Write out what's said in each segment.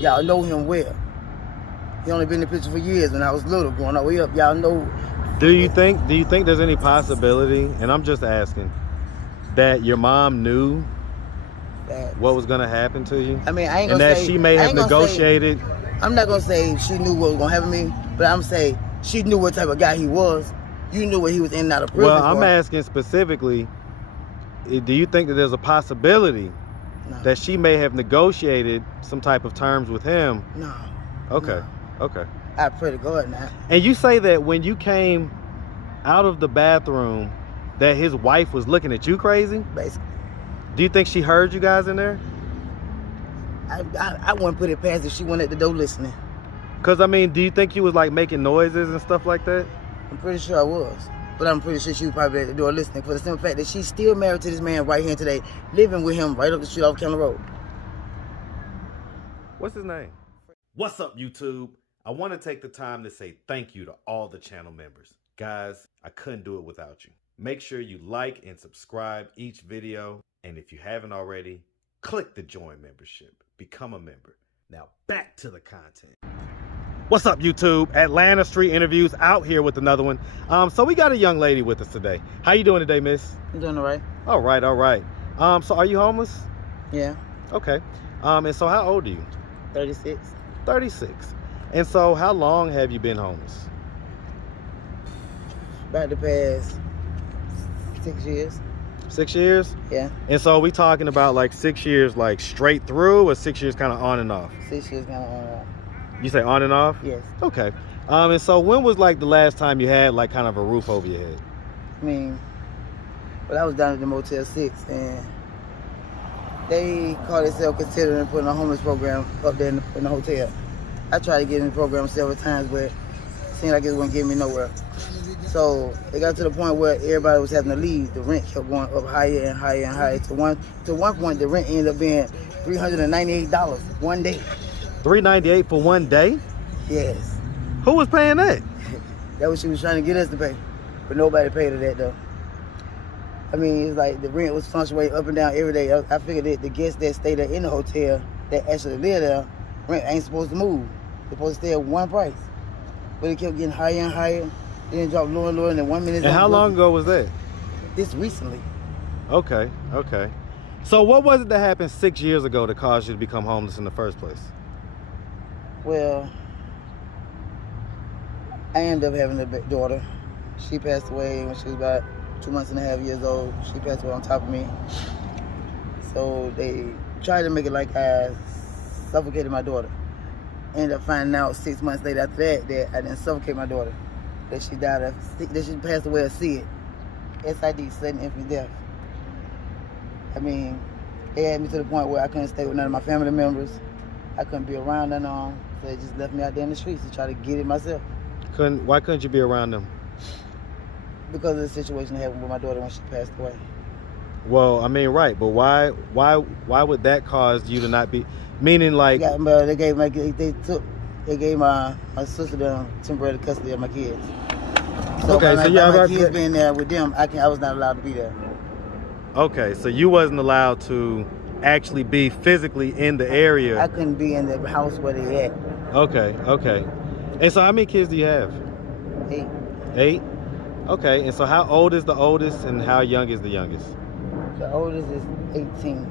Y'all know him well. He only been in the picture for years when I was little, growing all the way up. Y'all know. Do you think there's any possibility, and I'm just asking, that your mom knew what was gonna happen to you? I mean, I ain't and gonna that say she may have negotiated. I'm not gonna say she knew what was gonna happen to me, but I'm say she knew what type of guy he was. You knew what he was in and out of prison. Well, I'm asking specifically, do you think that there's a possibility that she may have negotiated some type of terms with him? No. Okay. No. Okay. I pray to God now. And you say that when you came out of the bathroom that his wife was looking at you crazy? Basically. Do you think she heard you guys in there? I wouldn't put it past if she went at the door listening. Because, I mean, do you think you was, like, making noises and stuff like that? I'm pretty sure I was. But I'm pretty sure she was probably at the door listening for the simple fact that she's still married to this man right here today, living with him right up the street off County Road. What's his name? What's up, YouTube? I want to take the time to say thank you to all the channel members. Guys, I couldn't do it without you. Make sure you like and subscribe each video. And if you haven't already, click the join membership. Become a member. Now back to the content. What's up, YouTube? Atlanta Street Interviews out here with another one. So we got a young lady with us today. How you doing today, miss? I'm doing all right. All right, all right. So are you homeless? Yeah. Okay. And so how old are you? 36. 36. And so how long have you been homeless? About the past 6 years. 6 years? Yeah. And so we talking about like 6 years like straight through, or 6 years kind of on and off? 6 years kind of on and off. You say on and off? Yes. Okay. And so when was like the last time you had like kind of a roof over your head? I mean, well, I was down at the Motel 6 and they called themselves considering putting a homeless program up there in the hotel. I tried to get in the program several times, but it seemed like it wasn't getting me nowhere. So it got to the point where everybody was having to leave. The rent kept going up higher and higher and higher. To one point, the rent ended up being $398 one day. $398 for one day? Yes. Who was paying that? That's what she was trying to get us to pay, but nobody paid her that though. I mean, it's like the rent was fluctuating up and down every day. I figured that the guests that stay there in the hotel, that actually live there, rent ain't supposed to move. They're supposed to stay at one price. But it kept getting higher and higher. Then it dropped lower and lower, and then 1 minute. And how long ago was that? This recently. Okay, okay. So what was it that happened 6 years ago that caused you to become homeless in the first place? Well, I ended up having a daughter. She passed away when she was about 2.5 years old. She passed away on top of me. So they tried to make it like I suffocated my daughter. Ended up finding out 6 months later after that I didn't suffocate my daughter. That she died that she passed away of SID. SID, sudden infant death. I mean, it had me to the point where I couldn't stay with none of my family members. I couldn't be around none of them. So they just left me out there in the streets to try to get it myself. Why couldn't you be around them? Because of the situation that happened with my daughter when she passed away. Well, I mean, right, but why would that cause you to not be? Meaning, like, they gave my sister the temporary custody of my kids. So okay, so yeah, my kids being there with them, I was not allowed to be there. Okay, so you wasn't allowed to actually be physically in the area. I couldn't be in the house where they at. Okay, okay. And so how many kids do you have? 8. 8? Okay, and so how old is the oldest and how young is the youngest? The oldest is 18.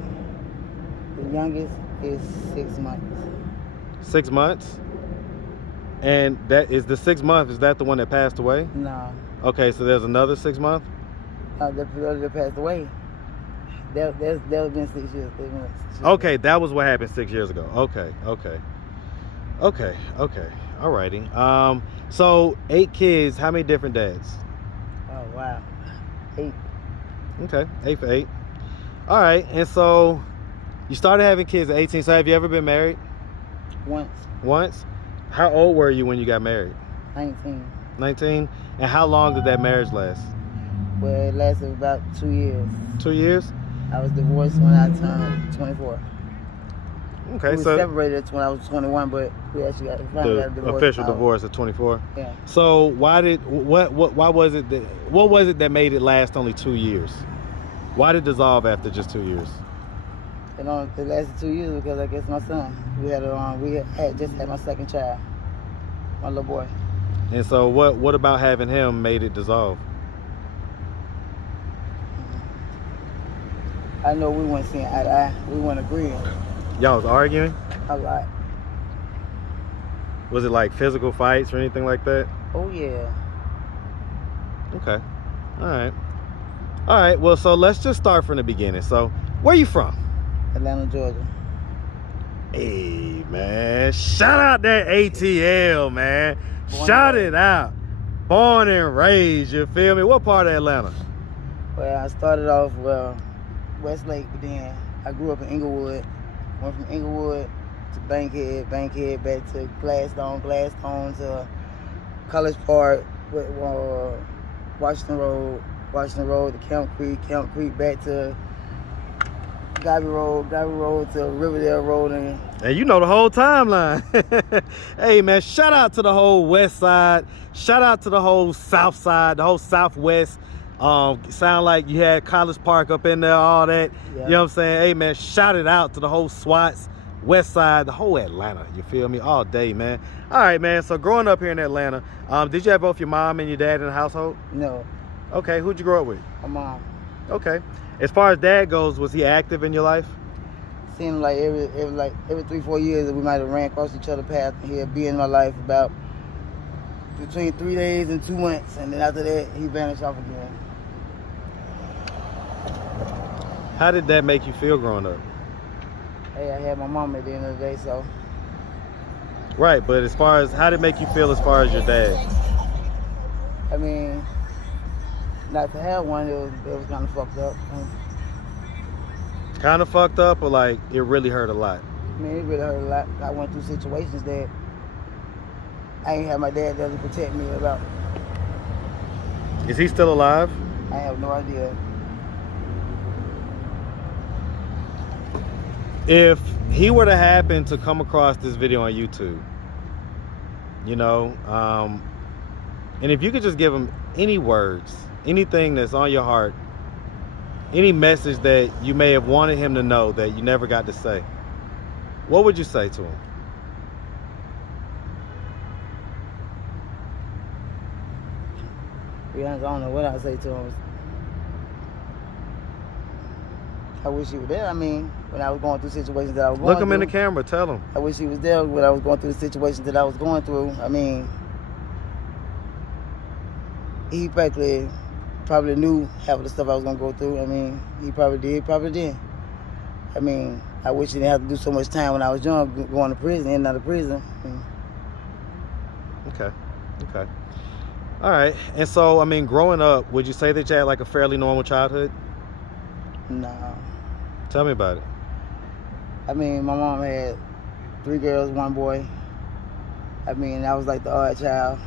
The youngest is 6 months. 6 months? And that is the 6 month, is that the one that passed away? No. Okay, so there's another 6 month? The brother that passed away. That was been 6 years. Okay, that was what happened 6 years ago. Okay, okay. Okay, okay. Alrighty. So 8 kids, how many different dads? Oh wow. 8. Okay, 8 for 8. Alright, and so you started having kids at 18, so have you ever been married? Once. Once? How old were you when you got married? 19. 19? And how long did that marriage last? Well, it lasted about 2 years. 2 years? I was divorced when I turned 24. Okay, we so separated when I was 21, but we actually got a divorce. Official divorce at 24. Yeah. So why was it that made it last only 2 years? Why did it dissolve after just 2 years? It lasted 2 years because I guess my son. We had just had my second child, my little boy. And so what about having him made it dissolve? I know we weren't seeing eye to eye. We weren't agreeing Y'all was arguing? a lot. Was it like physical fights or anything like that? Oh, yeah. Okay. All right. Well, so let's just start from the beginning. So, where you from? Atlanta, Georgia. Hey, man. Shout out that ATL, man. Shout it out. Born and raised, you feel me? What part of Atlanta? Well, I started off, Westlake, but then I grew up in Inglewood. Went from Inglewood to Bankhead, back to Gladstone to College Park, Washington Road to Camp Creek, back to Gabby Road to Riverdale Road. And you know the whole timeline. Hey, man, shout out to the whole West Side. Shout out to the whole South Side, the whole Southwest. Sound like you had College Park up in there, all that. Yeah. You know what I'm saying? Hey, man, shout it out to the whole SWATs, West Side, the whole Atlanta. You feel me? All day, man. All right, man. So growing up here in Atlanta, did you have both your mom and your dad in the household? No. Okay. Who'd you grow up with? My mom. Okay. As far as dad goes, was he active in your life? Seemed like every 3-4 years that we might have ran across each other's path, and he'd be in my life about between 3 days and 2 months, and then after that he vanished off again. How did that make you feel growing up? Hey, I had my mom at the end of the day, so. Right, but as far as, how did it make you feel as far as your dad? I mean, not to have one, it was kind of fucked up. Kind of fucked up, or like it really hurt a lot? I mean, it really hurt a lot. I went through situations that I ain't had my dad there to protect me about. Is he still alive? I have no idea. If he were to happen to come across this video on YouTube, you know, and if you could just give him any words, anything that's on your heart, any message that you may have wanted him to know that you never got to say, what would you say to him? To be honest, I don't know what I'd say to him. I wish he was there. I mean, when I was going through situations that I was going through. Look him in the camera, tell him. I wish he was there when I was going through the situations that I was going through. I mean, he probably knew half of the stuff I was going to go through. I mean, he probably did. I mean, I wish he didn't have to do so much time when I was young, going to prison, in and out of prison. Okay. All right. And so, I mean, growing up, would you say that you had like a fairly normal childhood? No. Tell me about it. I mean, my mom had 3 girls, 1 boy. I mean, I was like the odd child.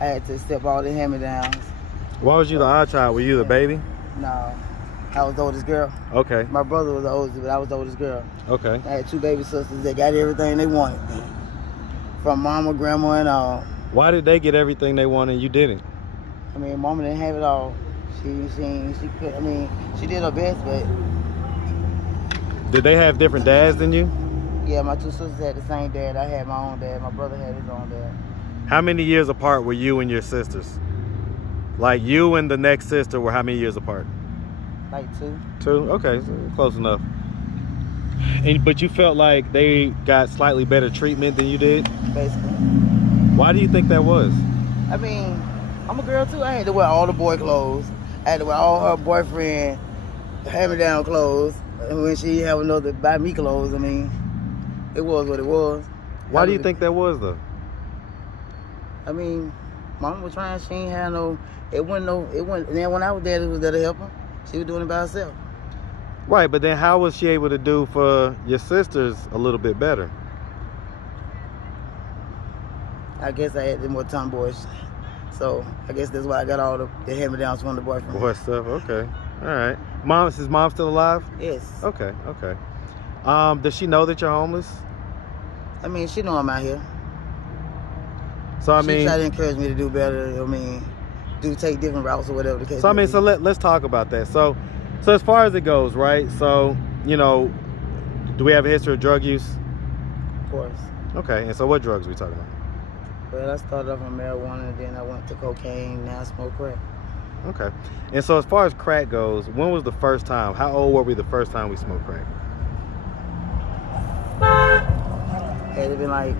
I had to accept all the hand-me-downs. Why was you the odd child? Were you the baby? No. I was the oldest girl. Okay. My brother was the oldest, but I was the oldest girl. Okay. I had 2 baby sisters that got everything they wanted. From mama, grandma, and all. Why did they get everything they wanted and you didn't? I mean, mama didn't have it all. She could, I mean, she did her best, but. Did they have different dads than you? Yeah, my 2 sisters had the same dad. I had my own dad. My brother had his own dad. How many years apart were you and your sisters? Like you and the next sister were how many years apart? Like 2. 2? Okay, so close enough. But you felt like they got slightly better treatment than you did? Basically. Why do you think that was? I mean, I'm a girl too. I had to wear all the boy clothes. I had to wear all her boyfriend hand-me-down clothes. And when she had another buy me clothes, I mean, it was what it was. Why do you think that was though? I mean, mama was trying, she ain't had no, it wasn't, and then when I was there, it was there to help her. She was doing it by herself. Right, but then how was she able to do for your sisters a little bit better? I guess I had the more tomboyish. So I guess that's why I got all the hand-me-downs from the boyfriend. Boy stuff, okay. All right. Is mom still alive? Yes. Okay. Does she know that you're homeless? I mean, she know I'm out here. So I mean, she tried to encourage me to do better. I mean, take different routes or whatever the case. So I mean, so let's talk about that. So as far as it goes, right? So, you know, Do we have a history of drug use? Of course. Okay, and so what drugs are we talking about? Well, I started off on marijuana, and then I went to cocaine. Now I smoke crack. Okay. And so as far as crack goes, when was the first time? How old were we the first time we smoked crack? Had it been like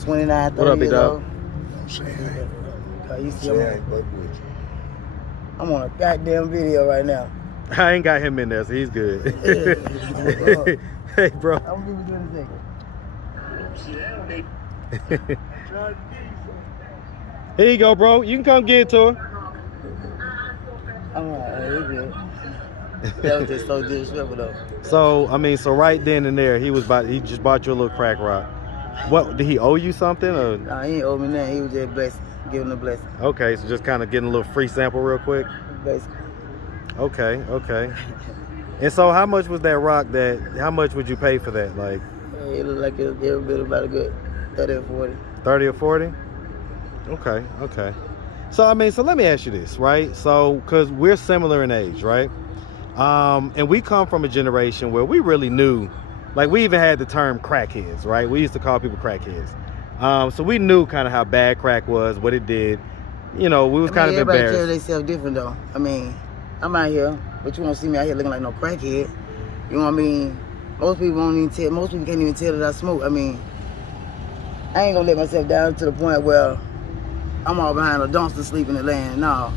29, 30 What up, big years dog? old. I'm on a goddamn video right now. I ain't got him in there, so he's good. Hey, bro. I'm gonna give you a second. Here you go, bro. You can come get it to her. I'm alright, you good. That was just so disrespectful though. So, I mean, so right then and there, he just bought you a little crack rock. What, did he owe you something? Or? Nah, he ain't owe me nothing. He was just blessing, giving a blessing. Okay, so just kind of getting a little free sample real quick. Basically. Okay. And so how much was that rock how much would you pay for that? Like, It looked like every bit about a good 30 or 40. 30 or 40? Okay. So, I mean, so let me ask you this, right? So, because we're similar in age, right? And we come from a generation where we really knew, like we even had the term crackheads, right? We used to call people crackheads. So we knew kind of how bad crack was, what it did. You know, we was kind of everybody embarrassed. Everybody carry themselves different though. I mean, I'm out here, but you won't see me out here looking like no crackhead. You know what I mean? Most people can't even tell that I smoke. I mean, I ain't gonna let myself down to the point where I'm all behind a dumpster sleeping in the land. No.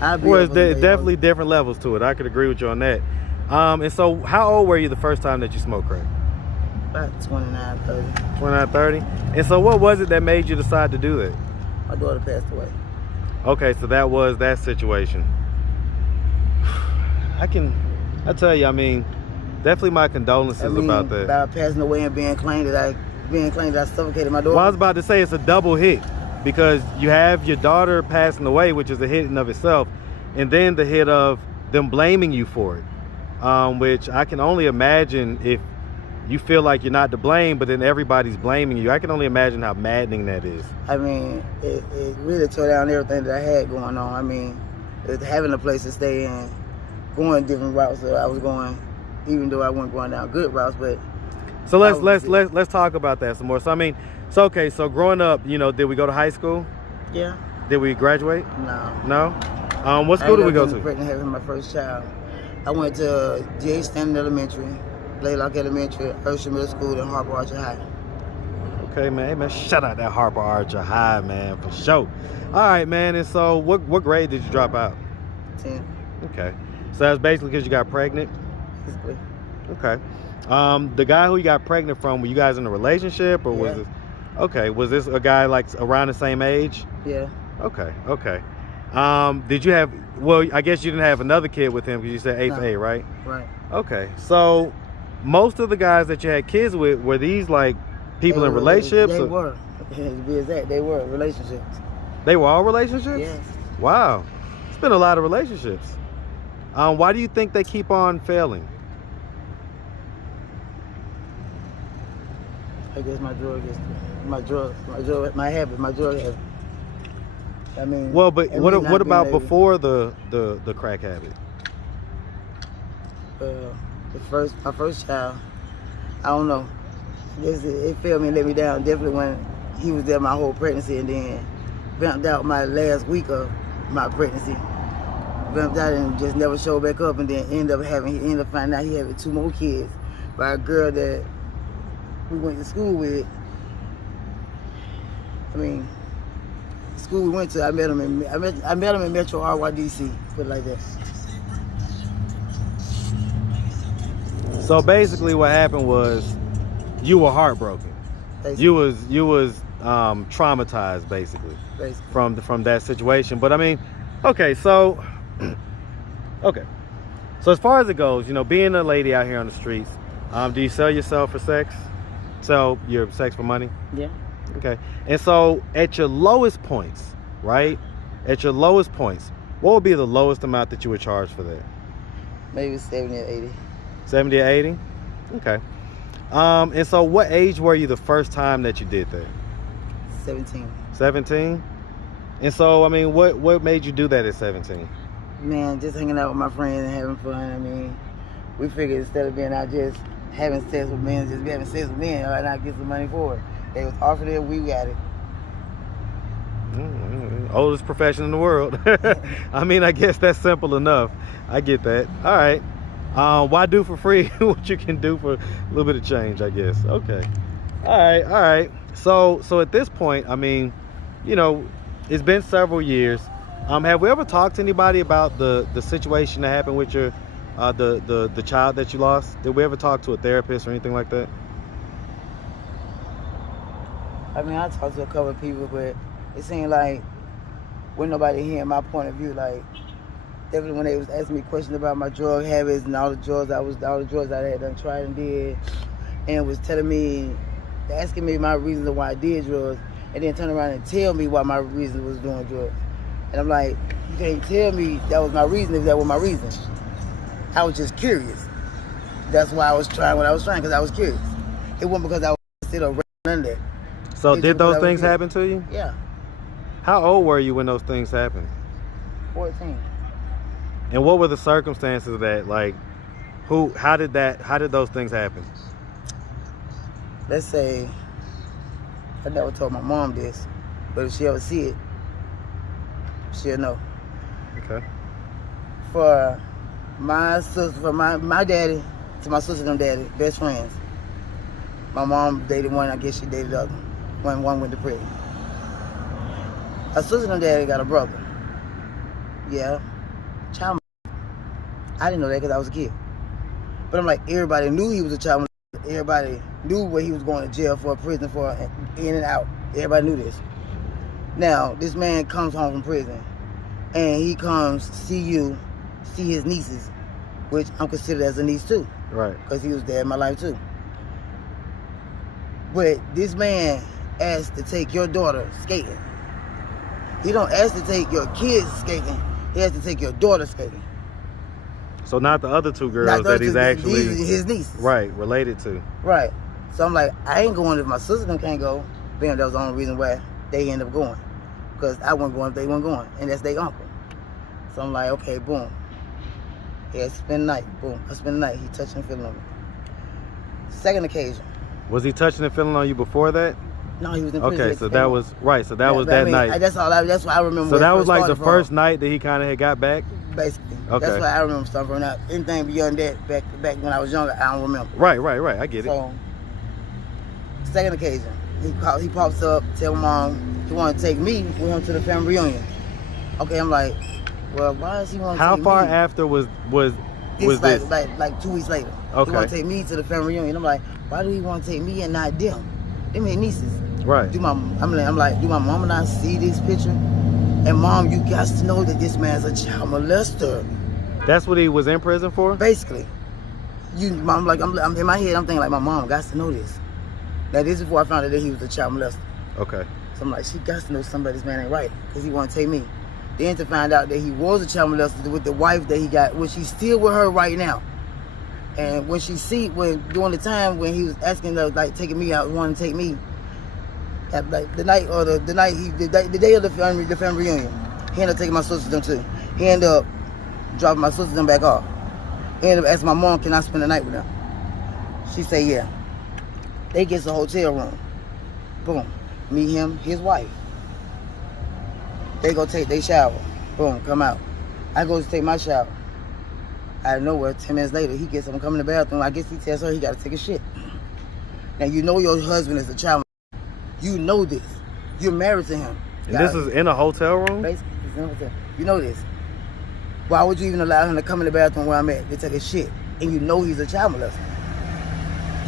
Well, it's definitely different levels to it. I could agree with you on that. And so how old were you the first time that you smoked crack? About 29, 30. 29, 30? And so what was it that made you decide to do that? My daughter passed away. Okay, so that was that situation. I tell you, I mean, definitely my condolences about that. About passing away and being claimed that I suffocated my daughter. Well, I was about to say it's a double hit because you have your daughter passing away, which is a hit in of itself, and then the hit of them blaming you for it, which I can only imagine if you feel like you're not to blame, but then everybody's blaming you. I can only imagine how maddening that is. I mean, it really tore down everything that I had going on. I mean, having a place to stay in, going different routes that I was going, even though I wasn't going down good routes, but. So let's talk about that some more. So I mean, so growing up, you know, did we go to high school? Yeah. Did we graduate? No. What school did we go to? I ended up pregnant having my first child. I went to G.H. Stanton Elementary, Blaylock Elementary, Hershey Middle School, and Harper Archer High. Okay, man. Hey, man, shout out that Harper Archer High, man, for sure. All right, man. And so what grade did you drop out? 10. Okay. So that's basically because you got pregnant? Basically. Okay. The guy who you got pregnant from, were you guys in a relationship or was this? Okay. Was this a guy like around the same age? Yeah. Okay. Did you have, well, I guess you didn't have another kid with him because you said 8th A, right? Right. Okay. So most of the guys that you had kids with, were these like people in relationships? They were. To be exact, they were relationships. They were all relationships? Yes. Wow. It's been a lot of relationships. Why do you think they keep on failing? I guess my drug habit. I mean. Well, but what about before the crack habit? My first child, I don't know. It failed me and let me down. Definitely when he was there my whole pregnancy, and then vamped out my last week of my pregnancy. Vamped out and just never showed back up, and then ended up finding out he had 2 more kids by a girl that we went to school with. I mean, school we went to, I met him in Metro RYDC, put it like that. So basically what happened was you were heartbroken. Basically. You was traumatized basically. From that situation. But I mean, okay, so as far as it goes, you know, being a lady out here on the streets, do you sell yourself for sex? Sell your sex for money? Yeah. Okay. And so at your lowest points, right? At your lowest points, what would be the lowest amount that you would charge for that? Maybe 70 or 80. 70 or 80? Okay. And so what age were you the first time that you did that? 17. 17? And so, I mean, what made you do that at 17? Man, just hanging out with my friends and having fun. I mean, we figured instead of being out just having sex with men, just be having sex with men, and I get some money for it. They was offered it, we got it. Oldest profession in the world. I mean, I guess that's simple enough. I get that. All right. Why do for free what you can do for a little bit of change, I guess. Okay. All right. So at this point, I mean, you know, it's been several years. Have we ever talked to anybody about the situation that happened with your the child that you lost? Did we ever talk to a therapist or anything like that? I mean, I talked to a couple of people, but it seemed like when nobody hearing my point of view, like definitely when they was asking me questions about my drug habits and all the drugs I had done tried and did, and was telling me, asking me my reasons why I did drugs, and then turn around and tell me why my reason was doing drugs. And I'm like, you can't tell me that was my reason if that was my reason. I was just curious. That's why I was trying what I was trying, because I was curious. It wasn't because I was still around none of that. So did those things happen to you? Yeah. How old were you when those things happened? 14. And what were the circumstances of that? Like, how did those things happen? Let's say, I never told my mom this, but if she ever see it, she'll know. Okay. For my sister, for my daddy to my sister and daddy, best friends. My mom dated one, I guess she dated the other when one went to prison. My sister and daddy got a brother. Yeah, child. I didn't know that because I was a kid. But I'm like, everybody knew he was a child. Everybody knew what he was going to jail for, prison for, in and out. Everybody knew this. Now, this man comes home from prison, and he comes see his nieces, which I'm considered as a niece too. Right. Because he was there in my life too. But this man asked to take your daughter skating. He don't ask to take your kids skating. He has to take your daughter skating. So not the other two girls that he's actually... These are his nieces. Right, related to. Right. So I'm like, I ain't going if my sister can't go. Bam, that was the only reason why they end up going. Because I wasn't going if they weren't going. And that's their uncle. So I'm like, okay, boom. He had to spend the night. Boom. I spent the night. He touching and feeling on me. Second occasion. Was he touching and feeling on you before that? No, he was in prison. Okay, so that was right. So that was that night. That's what I remember. So that was like the first night that he kind of had got back. Basically, okay. That's what I remember stuff from. Now, anything beyond that, back when I was younger, I don't remember. Right. I get it. So, second occasion, he pops up, tell mom he want to take me with him to the family reunion. Okay, I'm like, well, why does he want to take me? How far after was this? Like 2 weeks later. Okay. He want to take me to the family reunion. I'm like, why do he want to take me and not them? Them his nieces. Right. I'm like, do my mom and I see this picture? And mom, you got to know that this man's a child molester. That's what he was in prison for? Basically. I'm in my head, I'm thinking like, my mom got to know this. Now this is before I found out that he was a child molester. Okay. So I'm like, she got to know somebody, this man ain't right, because he want to take me. Then to find out that he was a child molester with the wife that he got, which he's still with her right now. And when during the time when he was asking her, like, taking me out, wanting to take me, like the day of the family reunion, he ended up taking my sisters them too. He ended up dropping my sisters them back off. He ended up asking my mom, can I spend the night with them? She said, yeah. They get to the hotel room. Boom. Me, him, his wife. They go take their shower. Boom, come out. I go to take my shower. Out of nowhere, 10 minutes later, he gets up and come in the bathroom. I guess he tells her he got to take a shit. Now, you know your husband is a child. You know this. You're married to him. And this is in a hotel room? Basically, it's in a hotel. You know this. Why would you even allow him to come in the bathroom where I'm at to take a shit? And you know he's a child molester.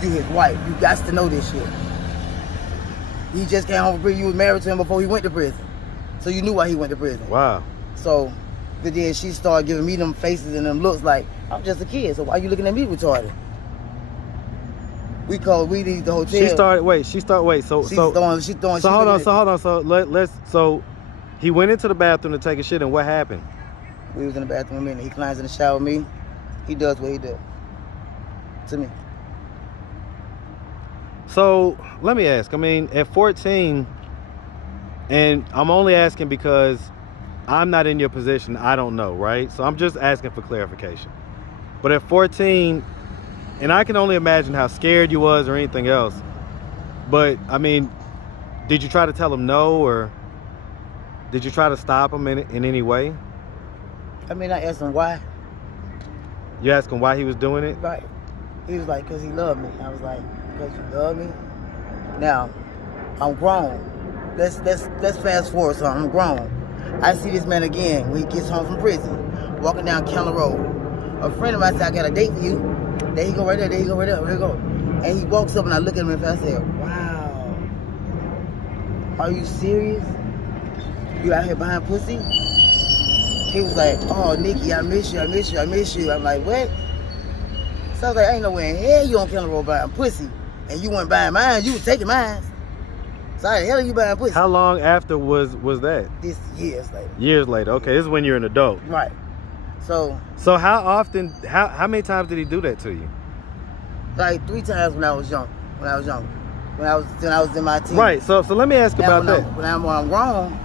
You his wife. You got to know this shit. He just came home from prison. You was married to him before he went to prison. So you knew why he went to prison. Wow. So, but then she started giving me them faces and them looks like, I'm just a kid, so why you looking at me retarded? We leave the hotel. She's throwing. So hold on. So he went into the bathroom to take a shit, and what happened? We was in the bathroom a minute. He climbs in the shower with me. He does what he does to me. So let me ask. I mean, at 14, and I'm only asking because I'm not in your position. I don't know, right? So I'm just asking for clarification. But at 14, And I can only imagine how scared you was or anything else. But, I mean, did you try to tell him no, or did you try to stop him in any way? I mean, I asked him why. You asked him why he was doing it? Right. He was like, because he loved me. I was like, because you love me? Now, I'm grown. Let's fast forward something. I'm grown. I see this man again when he gets home from prison, walking down County Road. A friend of mine said, I got a date for you. There he go right there, there he go right there, there he go. And he walks up and I look at him and I said, wow, are you serious? You out here buying pussy? He was like, oh, Nikki, I miss you, I miss you, I miss you. I'm like, what? So I was like, ain't no way in hell you on County Road buying pussy. And you weren't buying mine, you was taking mine. So how the hell are you buying pussy? How long after was that? This years later. Years later. Okay, this is when you're an adult. Right. So how often, how many times did he do that to you? Like 3 times when I was young. When I was in my teens. Right. So let me ask now about that. When I'm grown,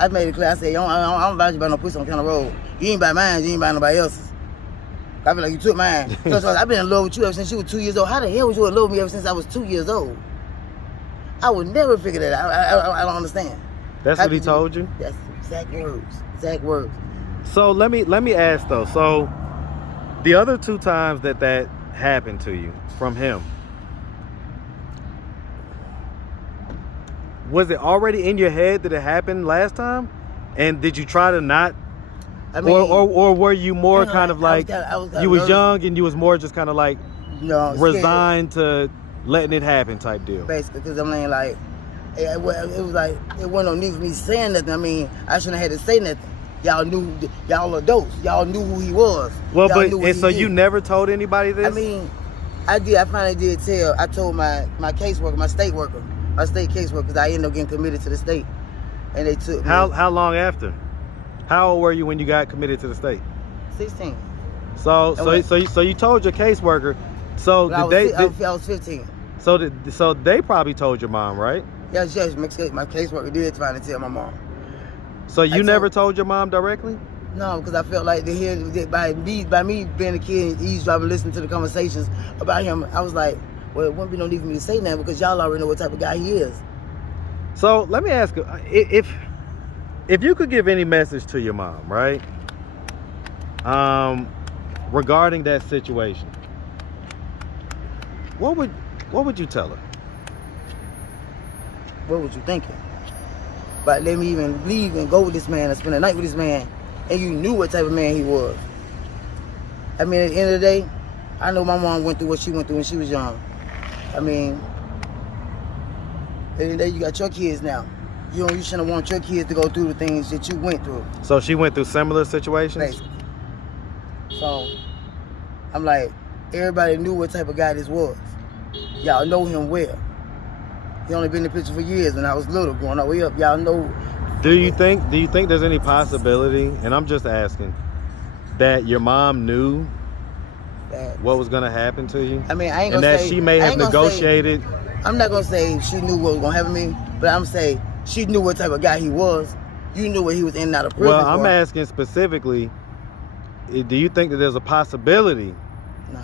I made it clear. I said, I don't buy you by no pussy on County Road. You ain't buy mine. You ain't buy nobody else's. I feel like you took mine. So I've been in love with you ever since you were 2 years old. How the hell was you in love with me ever since I was 2 years old? I would never figure that out. I don't understand. That's what he told you? That's exact words. Exact words. So let me ask though. So the other 2 times that happened to you from him, was it already in your head that it happened last time? And did you try to not? I mean, or were you more kind of like you was young and you was more just kind of like resigned to letting it happen type deal? Basically, because I mean, like it was like it wasn't no need for me saying nothing. I mean, I shouldn't have had to say nothing. Y'all knew, y'all adults. Y'all knew who he was. Well, but so you never told anybody this? I mean, I did. I finally did tell. I told my caseworker, my state caseworker, because I ended up getting committed to the state, and they took me. How long after? How old were you when you got committed to the state? 16. So you told your caseworker. So I was 15. So they probably told your mom, right? Yes, my caseworker did try to tell my mom. So you never told your mom directly? No, because I felt like by me being a kid, eavesdropping, listening to the conversations about him, I was like, well, it wouldn't be no need for me to say nothing because y'all already know what type of guy he is. So let me ask you, if you could give any message to your mom, right? Regarding that situation, what would you tell her? What was you thinking? But let me even leave and go with this man and spend the night with this man, and you knew what type of man he was. I mean, at the end of the day, I know my mom went through what she went through when she was young. I mean, at the end of the day, you got your kids now. You shouldn't want your kids to go through the things that you went through. So she went through similar situations? Basically. So, I'm like, everybody knew what type of guy this was. Y'all know him well. He only been in the picture for years when I was little, growing all the way up. Y'all know. Do you think there's any possibility, and I'm just asking, that your mom knew what was going to happen to you? I mean, I ain't gonna say. And that she may have negotiated. I'm not gonna say she knew what was gonna happen to me, but I'm saying she knew what type of guy he was. You knew what he was in and out of prison. Well, I'm asking specifically, do you think that there's a possibility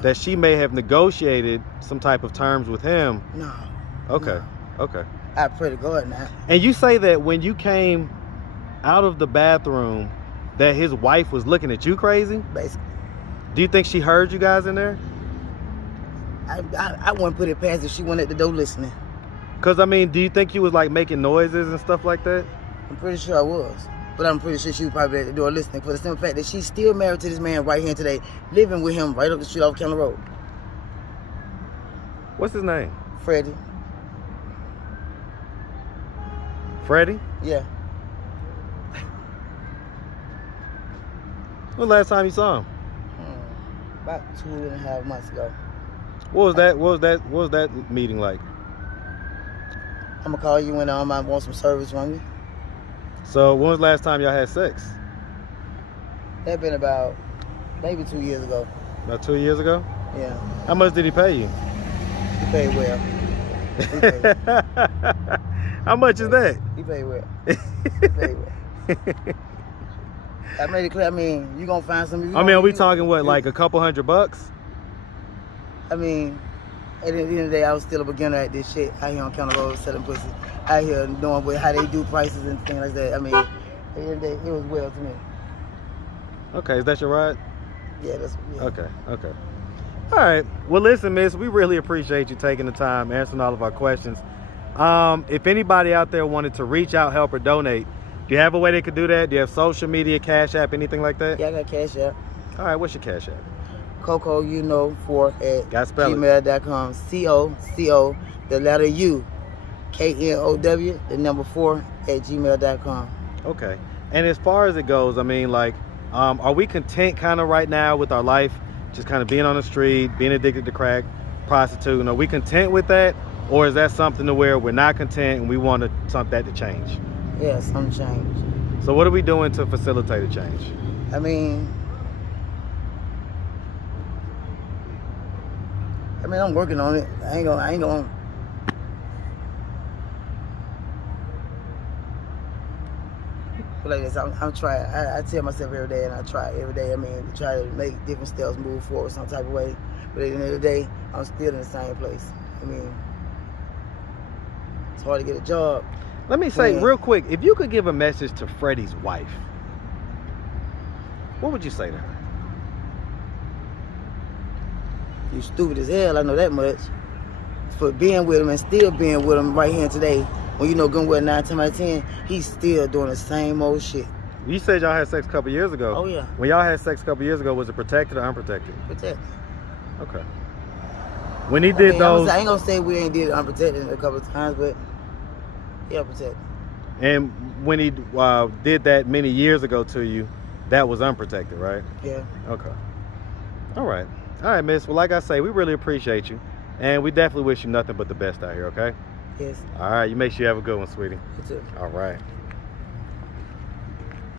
that she may have negotiated some type of terms with him? No. Okay. No. Okay. I pray to God now. And you say that when you came out of the bathroom, that his wife was looking at you crazy? Basically. Do you think she heard you guys in there? I wouldn't put it past if she went at the door listening. Because, I mean, do you think you was, like, making noises and stuff like that? I'm pretty sure I was. But I'm pretty sure she was probably at the door listening for the simple fact that she's still married to this man right here today, living with him right up the street off County Road. What's his name? Freddie. Freddie? Yeah. When the last time you saw him? About 2.5 months ago. What was that meeting like? I'm gonna call you when I want some service from you. So when was the last time y'all had sex? That been about maybe 2 years ago. About 2 years ago? Yeah. How much did he pay you? He paid well. He paid well. How much is that? He paid well. He paid well. I made it clear. I mean, you gonna find some. I mean, are we talking what, like a couple $100? I mean, at the end of the day, I was still a beginner at this shit out here on County Road selling pussy. Out here knowing how they do prices and things like that. I mean, at the end of the day, it was well to me. Okay, is that your ride? Yeah, that's yeah. Okay. All right. Well, listen, miss, we really appreciate you taking the time, answering all of our questions. If anybody out there wanted to reach out, help, or donate, do you have a way they could do that? Do you have social media, Cash App, anything like that? Yeah, I got Cash App. All right, what's your Cash App? Coco, 4 at gmail.com. COCO, the letter U, KNOW, the number 4 at gmail.com. Okay. And as far as it goes, I mean, like, are we content kind of right now with our life, just kind of being on the street, being addicted to crack, prostituting? Are we content with that? Or is that something to where we're not content and we want that to change? Yeah, some change. So what are we doing to facilitate a change? I mean, I'm working on it. I ain't gonna. Like this, I'm trying. I tell myself every day, and I try every day. I mean, to try to make different steps move forward some type of way. But at the end of the day, I'm still in the same place. I mean, it's hard to get a job. Let me say real quick, if you could give a message to Freddie's wife, what would you say to her? You stupid as hell, I know that much. For being with him and still being with him right here today. When you know good well 9 times out of 10, he's still doing the same old shit. You said y'all had sex a couple years ago. Oh yeah. When y'all had sex a couple years ago, was it protected or unprotected? Protected. Okay. When he did those, I ain't gonna say we ain't did it unprotected a couple of times, but yeah, protected. And when he did that many years ago to you, that was unprotected, right? Yeah. Okay. All right, miss. Well, like I say, we really appreciate you, and we definitely wish you nothing but the best out here. Okay. Yes. All right. You make sure you have a good one, sweetie. You too. All right.